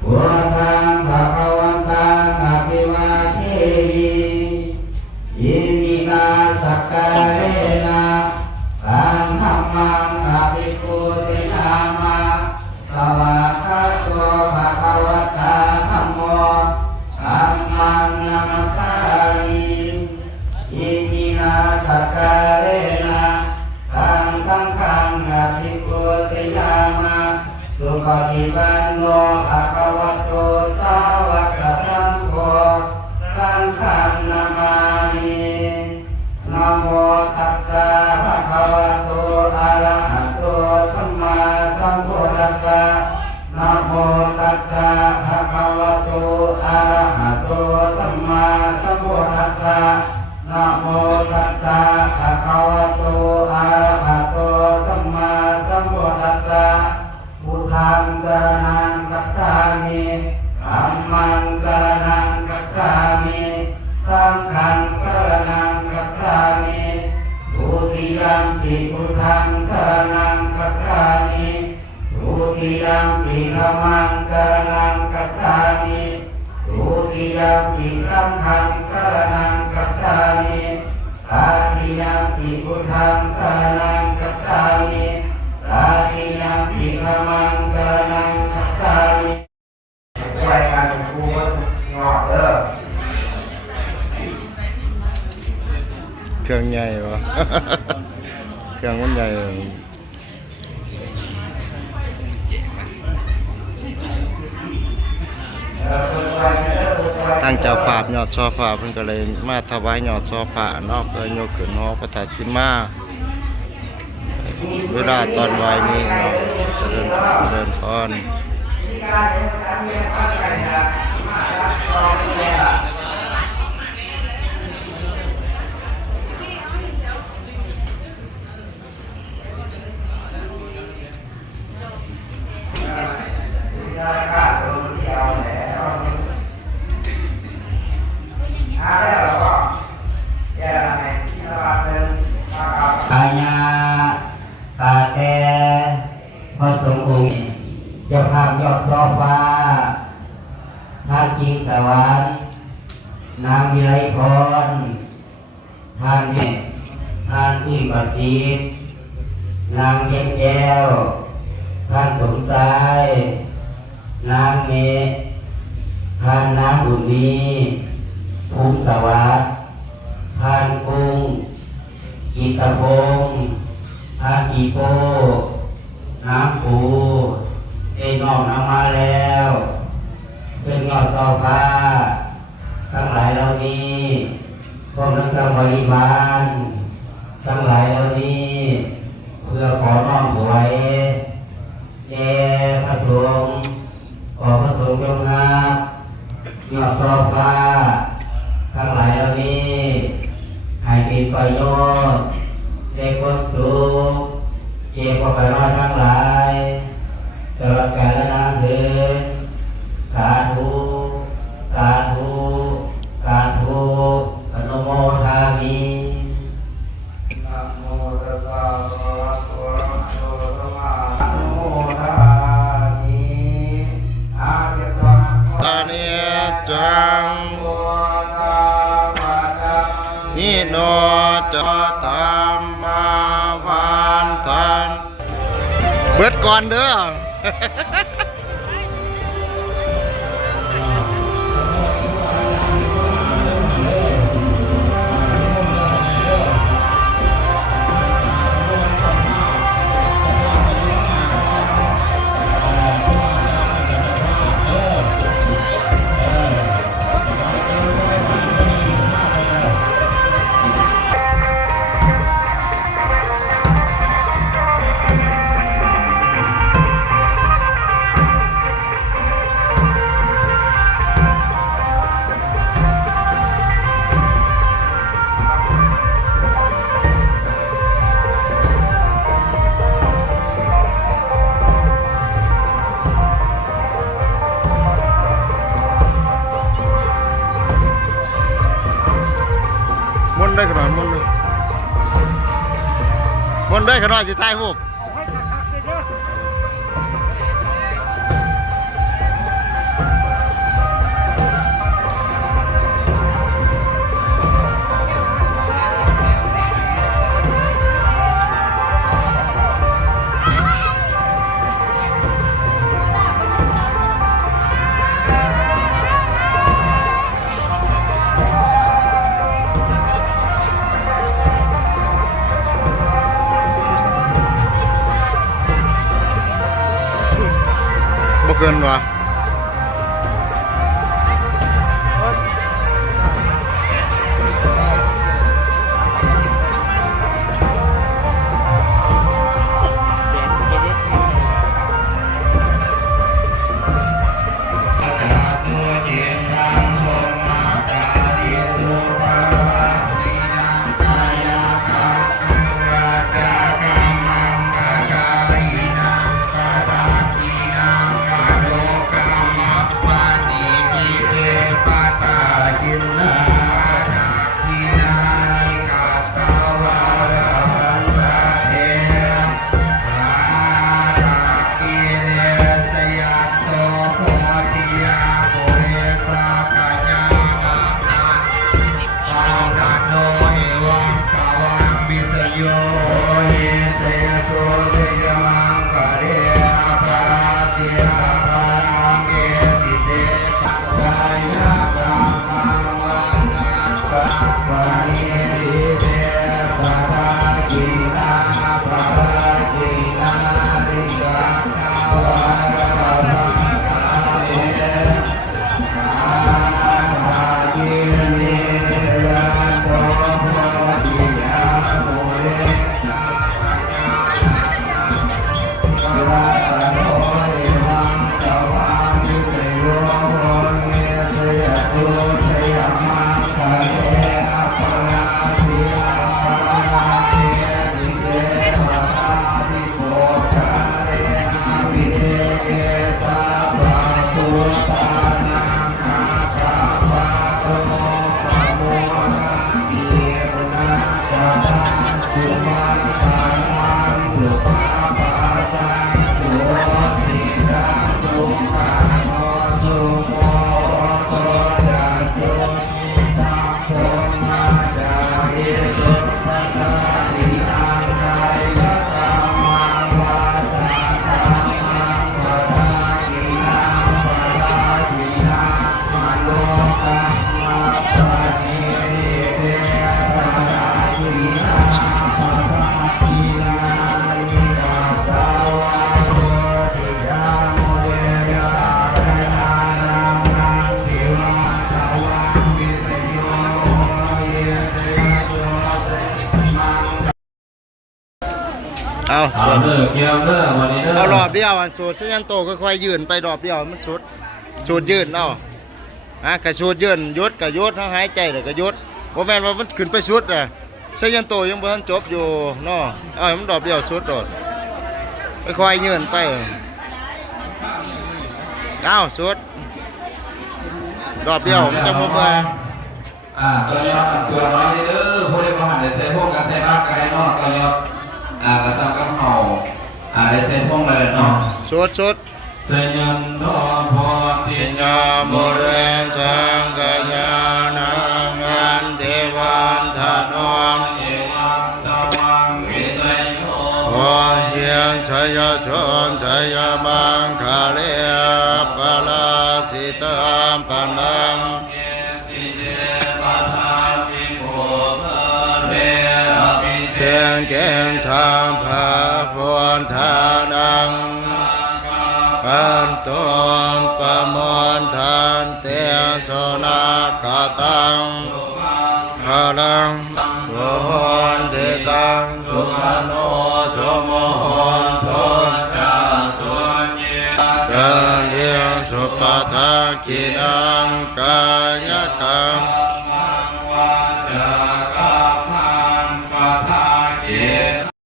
พุ ติยัมปิธัมมังสรณังคัจฉามิทุติยัมปิสังฆังสรณังคัจฉามิตาติยัมปิพุทธังสรณังคัจฉามิราชินังพิฆมังสรนังคัสสามิช่วยกันครูก็งอกเด้อเครื่องใหญ่วะเครื่องมันใหญ่ ตั้งเจ้าภาพยอดช่อผ้าเพิ่นก็เลยมาถวายยอดช่อผ้านอกเพื่อยกขึ้นหอพระธาตุสิมาเวลาตอนวายนี้เนาะเจริญเจริญพร เจ้าภาพยอดซอฟ้าท่านจิงสวรรค์นางวิไลพรท่านเนี่ยท่านอุ้ยประสิทธิ์นางเย็นแก้วท่านสมชายนางเมท่านนางบุญมีภูมิสวัสดิ์านกุ้ง อีตะพงศ์ทานอีโปน้ำปูเอ็นอกน้ำมาแล้ว ซึ่งยอดซอฟ้า ทั้งหลายเหล่านี้พวกนักก ริบาล ทั้งหลายเหล่านี้ เพื่อขอน้อมถวายแด่พระสงฆ์ขอพระสงฆ์จงรับยอดซอบฟ้าทั้งหลายเหล่านี้ให้มีประโยชน์ในความสุขเกี่ยวกับไปรอดทั้งหลายตลอดกาลนานเถิดสาธ ธรรมาวันทันเบิดก่อนเด้อ มุนได้ขนาดมุนเลยมุนได้ขนาดสิตายพวก เกินวะ ಆಗಿಲ್ಲ Bye. เอาเอาเด้อเกี่ยวเด้อวันนี้เด้อเอารอบเดียวอันสูดเส้นยันโตค่อยๆยืนไปรอบเดียวมันสุดสูดยืนเอาอะกระสูดยืนยุดกระยุดเขาหายใจเลยกระยุดบ่แม่นว่ามันขึ้นไปสุดอะเส้นยันโตยังบ่ทันจบอยู่เนาะเอาให้มันรอบเดียวสุดโดดค่อยๆยืนไปเอาสุดรอบเดียวมันจะบ่เมื่อยอ่าตัวยอดกับตัวน้อยเด้อผู้ใดบ่หันได้ใส่พวกกระใส่รักกระไดนอกตัวยอด อ่ากระซับกับเฮาอ่าได้ใส่พวกอะไรเนาะสุดสุดสยันโตพอติ งโสนเดตังสุขโนสมโหนโทจาสุญญเดียงสุปทากินา